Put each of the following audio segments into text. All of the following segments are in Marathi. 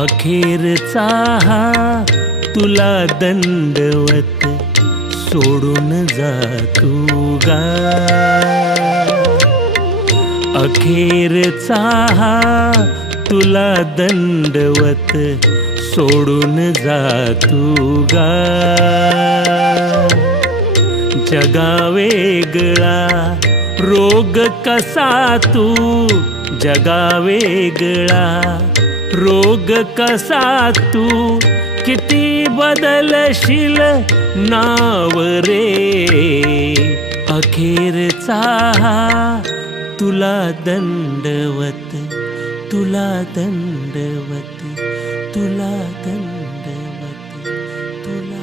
अखेरचा हा तुला दंडवत, सोडून जा तू गा. अखेरचा हा तुला दंडवत, सोडून जा तू गा. जगा वेगळा रोग कसा तू, जगा वेगळा रोग कसा तू, किती बदलशील नाव रे. अखेरचा हा तुला दंडवत, तुला दंडवत, तुला दंडवत, तुला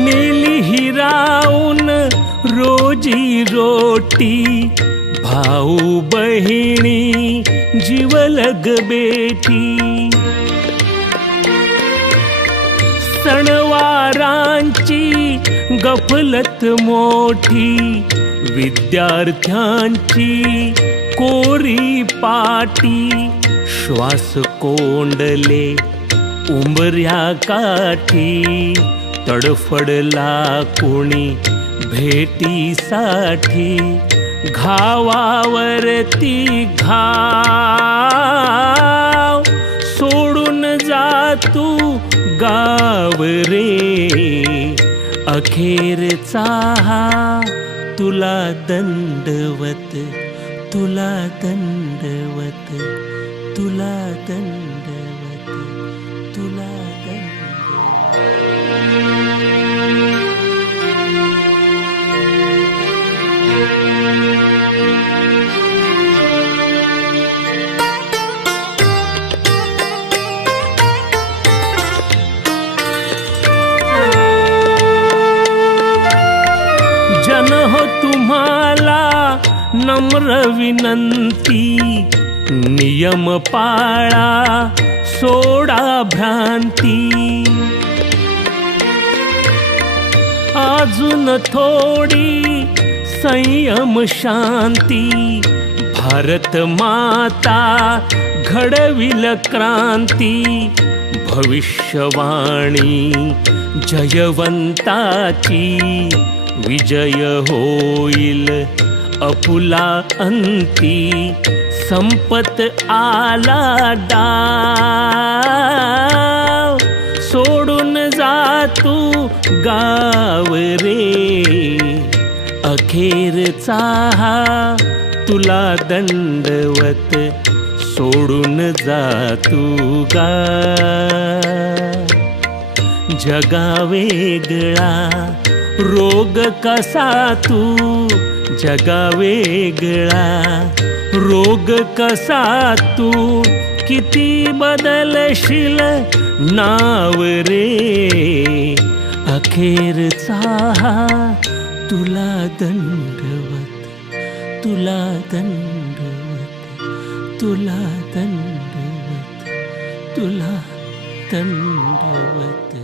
नेली हिरावून रोजी रोटी, भाऊ बहिणी जीवलग बेटी. सणवारांची गफलत मोठी, विद्यार्थ्यांची कोरी पाटी. श्वास कोंडले उंबऱ्या काठी, तडफडला कोणी भेटीसाठी. घावावरती घाव, सोडून जा तू गाव रे. अखेरचा हा तुला दंडवत, तुला दंडवत, तुला दंडवत, तुला जन हो तुम्हाला नम्र विनंती, नियम पाळा सोडा भ्रांती. अजून थोडी संयम शांती, भारत माता घडविल क्रांती. भविष्यवाणी जयवंताची, विजय होईल अपुला अंती. संपत आला डाव, सोडून जा तू गाव रे. अखेरचा हा तुला दंडवत, सोडून जा तू गा. जगा वेगळा रोग कसा तू, जगा वेगळा रोग कसा तू, किती बदलशील नाव रे. अखेरचा हा तुला दंडवत, तुला दंडवत, तुला दंडवत, तुला दंडवत.